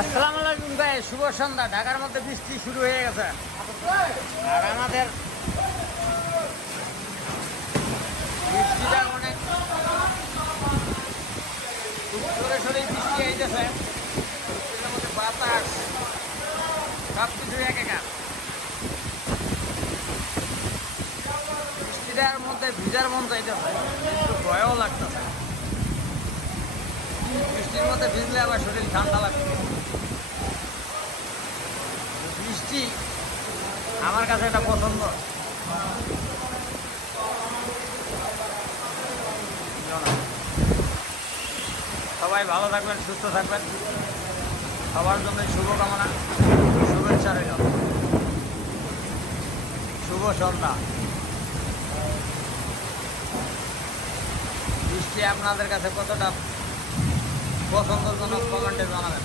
আসসালামু আলাইকুম ভাই, শুভ সন্ধ্যা। ঢাকার মধ্যে বৃষ্টি শুরু হয়ে গেছে আর আমাদের বৃষ্টিটা অনেক খুব সরে সরে বৃষ্টি আইতেছে। বৃষ্টির মধ্যে বাতাস সব কিছু একা। বৃষ্টিটার মধ্যে ভিজার মন চাইতেছে, একটু ভয়ও লাগতেছে। বৃষ্টির মধ্যে ভিজলে আবার শরীর ঠান্ডা লাগবে। বৃষ্টি আমার কাছে এটা পছন্দ। সবাই ভালো থাকবেন, সুস্থ থাকবেন, সবার জন্য শুভকামনা, শুভেচ্ছা রইল। শুভ সন্ধ্যা। বৃষ্টি আপনাদের কাছে কতটা পছন্দজনক কমেন্টে জানাবেন।